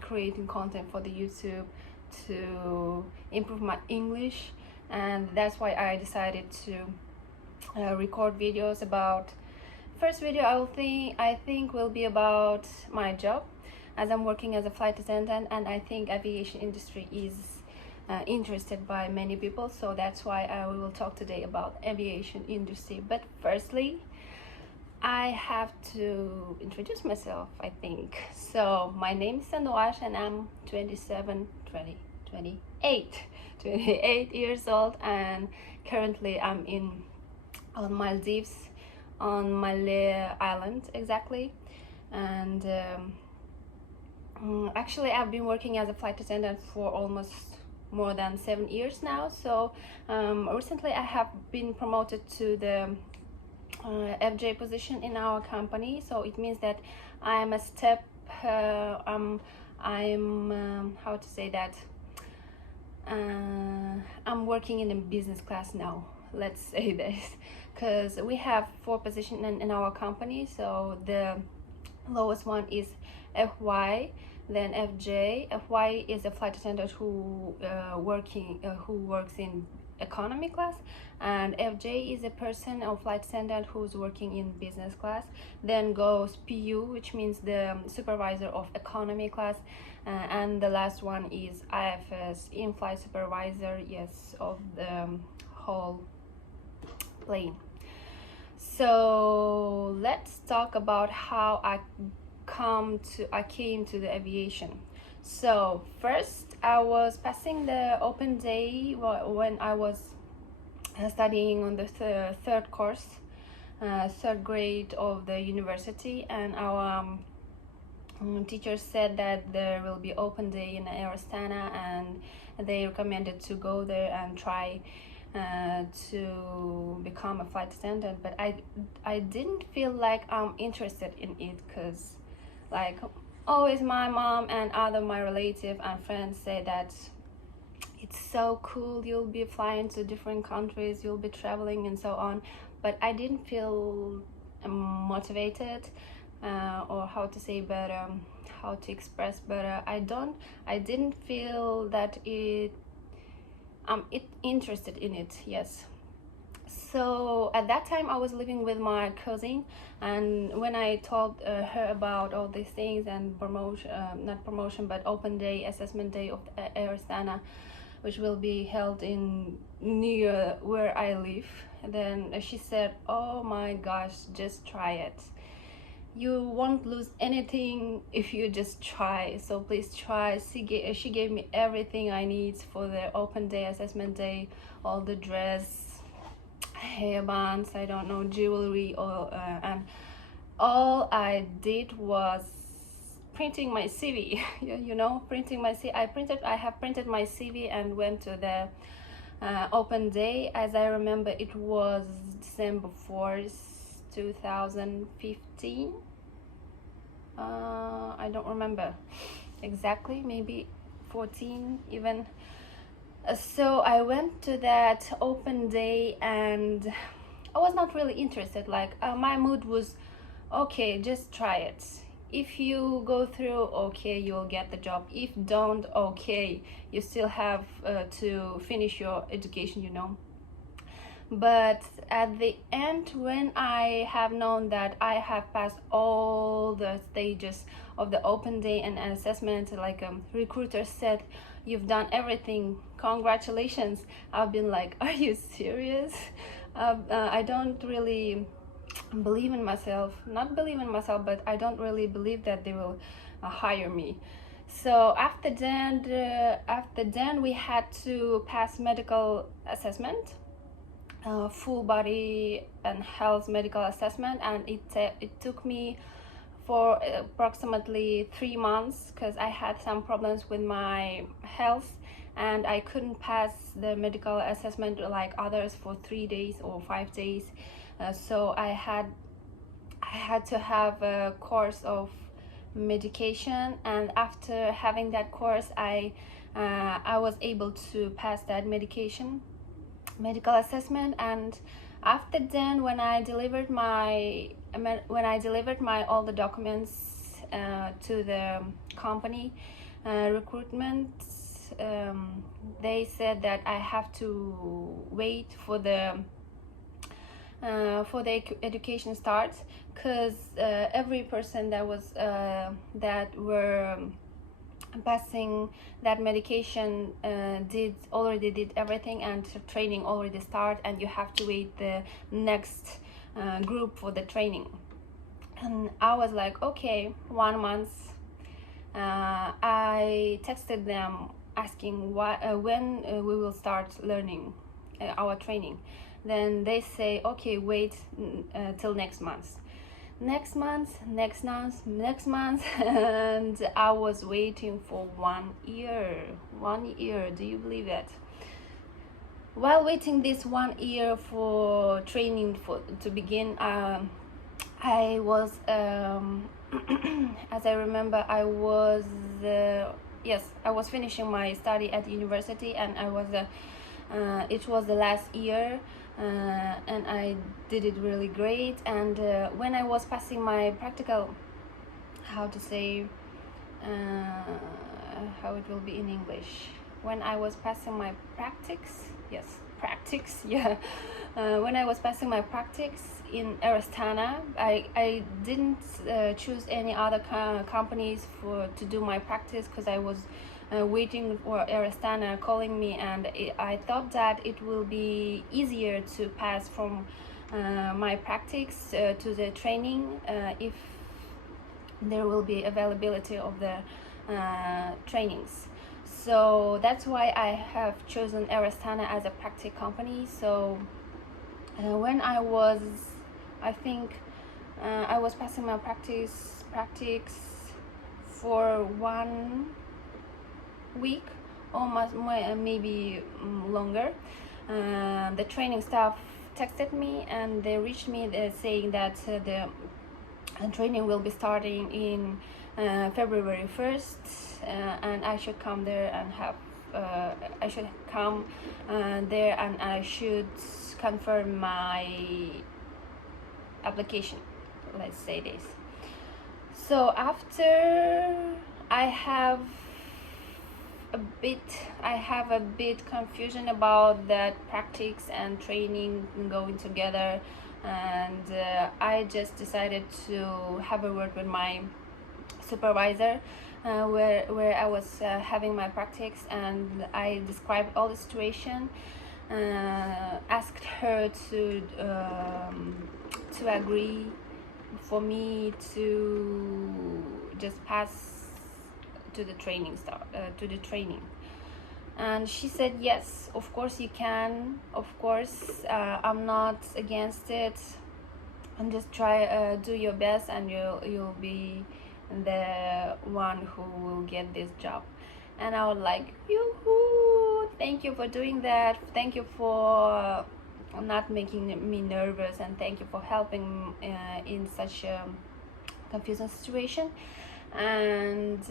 creating content for the YouTube to improve my English, and that's why I decided to record videos about. First video I think will be about my job, as I'm working as a flight attendant, and I think aviation industry is interested by many people, so that's why we will talk today about aviation industry. But firstly, I have to introduce myself, I think. So my name is Sandoash and I'm 28 years old, and currently I'm on Maldives, on Malay Island exactly. And actually I've been working as a flight attendant for almost more than 7 years now. So recently I have been promoted to the FJ position in our company, so it means that I'm a step I'm how to say that, I'm working in a business class now, let's say this, because we have 4 positions in our company. So the lowest one is FY, then FJ. FY is a flight attendant who works in economy class, and FJ is a person or flight attendant who's working in business class. Then goes PU, which means the supervisor of economy class, and the last one is IFS, in-flight supervisor, yes, of the whole plane. So let's talk about how I came to the aviation. So first, I was passing the open day when I was studying on the third course, third grade of the university, and our teacher said that there will be open day in Air Astana, and they recommended to go there and try to become a flight attendant. But I didn't feel like I'm interested in it, because like always my mom and other my relative and friends say that it's so cool, you'll be flying to different countries, you'll be traveling and so on. But I didn't feel motivated, or how to say better, how to express better, I didn't feel that I'm interested in it, yes. So at that time I was living with my cousin, and when I told her about all these things and not promotion but open day, assessment day of Air Astana, which will be held in near where I live, then she said, oh my gosh, just try it, you won't lose anything if you just try, so please try. She gave me everything I need for the open day, assessment day, all the dress, hairbands, I don't know, jewelry, or and all I did was printing my CV. You know, printing my CV. I have printed my CV and went to the open day. As I remember, it was December 4th, 2015. I don't remember exactly, maybe 14 even. So I went to that open day and I was not really interested. Like my mood was, okay, just try it. If you go through, okay, you'll get the job. If don't, okay, you still have to finish your education, you know. But at the end, when I have known that I have passed all the stages of the open day and an assessment, like recruiter said, you've done everything, congratulations, I've been like, are you serious? I don't really believe in myself, not believe in myself, but I don't really believe that they will hire me. So after then we had to pass medical assessment, full body and health medical assessment, and it took me for approximately 3 months, because I had some problems with my health and I couldn't pass the medical assessment like others for 3 days or 5 days. So I had to have a course of medication, and after having that course I was able to pass that medical assessment. And after then, when I delivered my all the documents to the company recruitment. They said that I have to wait for the education starts, because every person that was that were passing that medication already did everything, and training already start, and you have to wait the next group for the training. And I was like, okay, 1 month. I texted them asking when we will start learning our training. Then they say, okay, wait till next month. Next month, and I was waiting for 1 year. 1 year, do you believe it? While waiting this 1 year for training to begin, I was as I remember, I was finishing my study at university, and it was the last year, and I did it really great. And when I was passing my practical, how it will be in English, when I was passing my practice, when I was passing my practice in Erastana, I didn't choose any other companies to do my practice, because I was waiting for Erastana calling me, and I thought that it will be easier to pass from my practice to the training if there will be availability of the trainings. So that's why I have chosen Erastana as a practice company. So when I was passing my practice for 1 week, almost, maybe longer. The training staff texted me, and they reached me saying that the training will be starting in February 1st, and I should come there and I should confirm my application, let's say this. So after I have a bit confusion about that practice and training going together, and I just decided to have a word with my supervisor where I was having my practice, and I described all the situation, asked her to agree for me to just pass to the training and she said, yes, of course you can, of course, I'm not against it, and just try, do your best, and you'll be the one who will get this job. And I was like, yoo-hoo, thank you for doing that, thank you for not making me nervous, and thank you for helping in such a confusing situation. And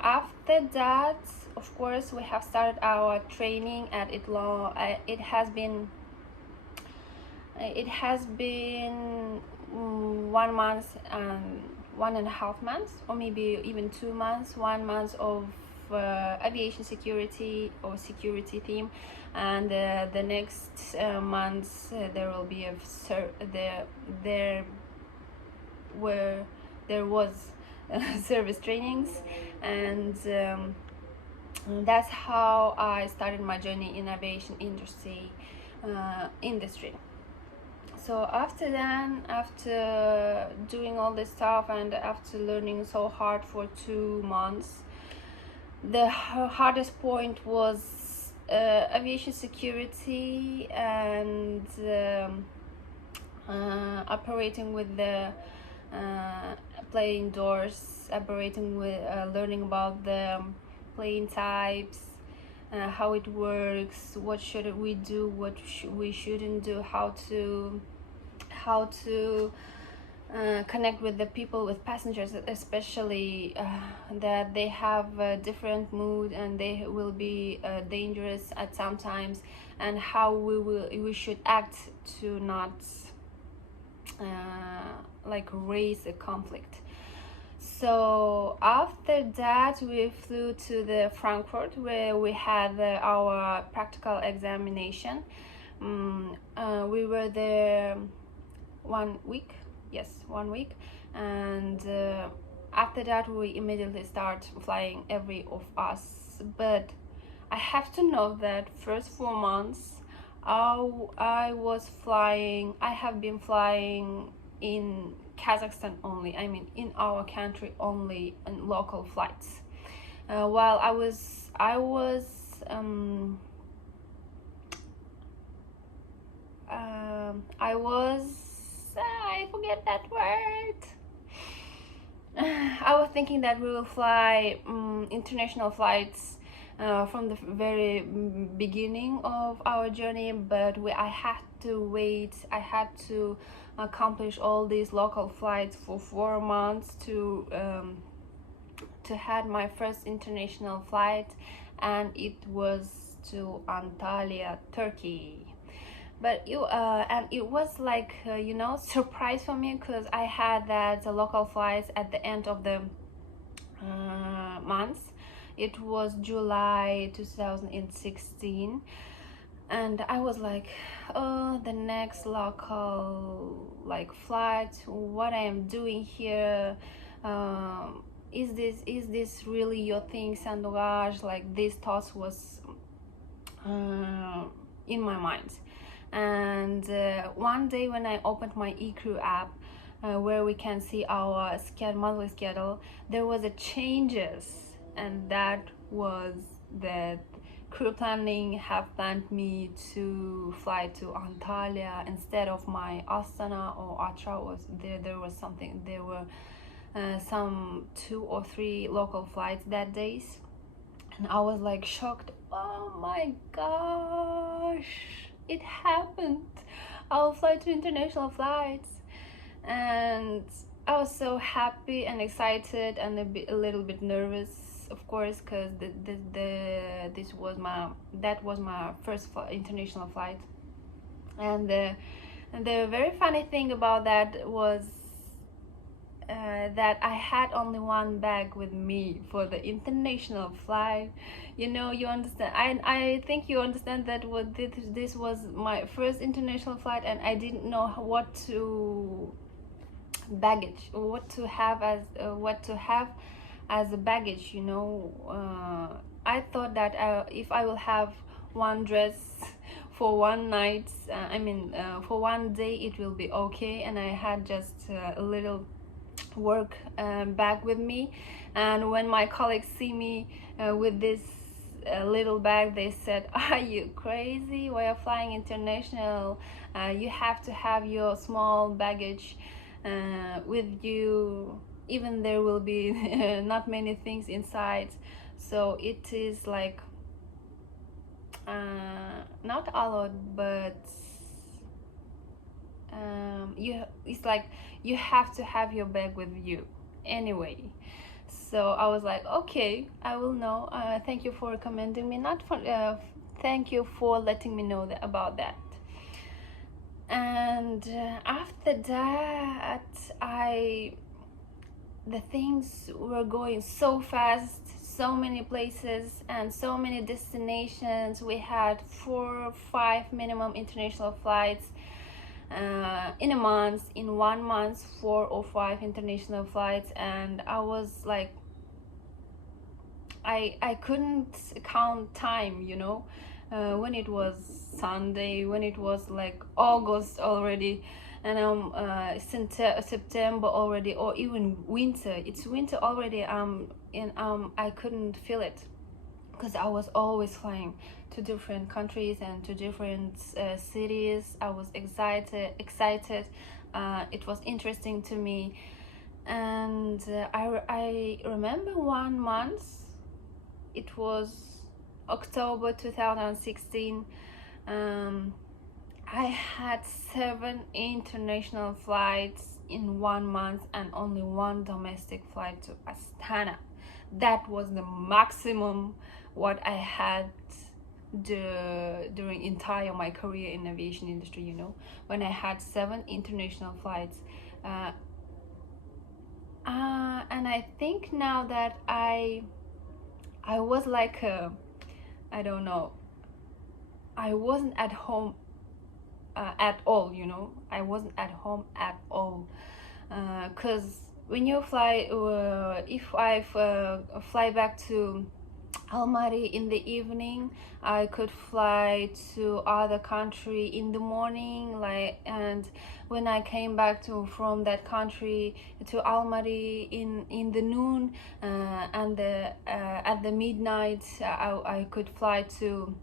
after that, of course, we have started our training at ITLAW. It has been 1 month and 1.5 months, or maybe even 2 months. 1 month of aviation security or security theme, and the next months there will be there was service trainings, and that's how I started my journey in aviation industry. So after doing all this stuff, and after learning so hard for 2 months, the hardest point was aviation security and operating with the plane doors, operating with learning about the plane types, how it works, what should we do, what we shouldn't do, how to connect with the people, with passengers, especially that they have a different mood and they will be dangerous at some times, and how we should act to not like raise a conflict. So after that, we flew to the Frankfurt where we had our practical examination. We were there 1 week, yes, 1 week, and after that we immediately start flying, every of us. But I have to know that first 4 months I have been flying in Kazakhstan only, I mean in our country only, in local flights. While I forget that word. I was thinking that we will fly international flights from the very beginning of our journey, but I had to wait. I had to accomplish all these local flights for 4 months to had my first international flight, and it was to Antalya, Turkey. But and it was like surprise for me, because I had that local flights at the end of the month. It was July 2016, and I was like, oh, the next local like flight, what I am doing here. Is this really your thing, Sandovaj? Like, these thoughts was in my mind. And one day when I opened my eCrew app, where we can see our monthly schedule, there was a changes, and that was that crew planning have planned me to fly to Antalya instead of my Astana or Atra. There was something, there were some 2 or 3 local flights that days, and I was like shocked. Oh my gosh, it happened. I'll fly to international flights, and I was so happy and excited and a little bit nervous, of course, because that was my first international flight. And the very funny thing about that was that I had only one bag with me for the international flight. You understand. I think you understand that this was my first international flight, and I didn't know what to baggage, what to have as a baggage. I thought that if I will have one dress for one night, for one day, it will be okay. And I had just a little work bag with me, and when my colleagues see me with this little bag, they said, are you crazy? We are flying international. You have to have your small baggage with you, even there will be not many things inside. So it is like not allowed, but it's like you have to have your bag with you anyway. So I was like, okay, I will know. Thank you for recommending me, not for thank you for letting me know about that. And after that, the things were going so fast, so many places and so many destinations. We had 4 or 5 minimum international flights in a month. In 1 month, 4 or 5 international flights, and I was like, I couldn't count time, when it was Sunday, when it was like August already, and September already, or even winter. It's winter already. I couldn't feel it, because I was always flying to different countries and to different cities. I was excited. It was interesting to me, and I remember 1 month. It was October 2016. I had 7 international flights in 1 month and only 1 domestic flight to Astana. That was the maximum what I had during entire my career in aviation industry, when I had 7 international flights. And I think now that I was like I don't know, I wasn't at home at all, you know. I wasn't at home at all, because when you fly, if I fly back to Almaty in the evening, I could fly to other country in the morning, like, and when I came back to from that country to Almaty in the noon, and at the midnight, I could fly to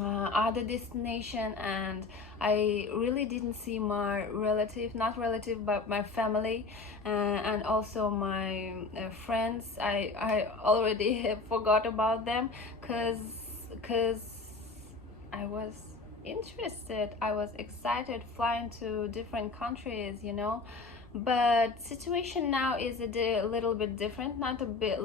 other destination. And I really didn't see my relative, not relative, but my family, and also my friends. I already forgot about them, because I was interested, I was excited flying to different countries, you know. But situation now is a little bit different, not a bit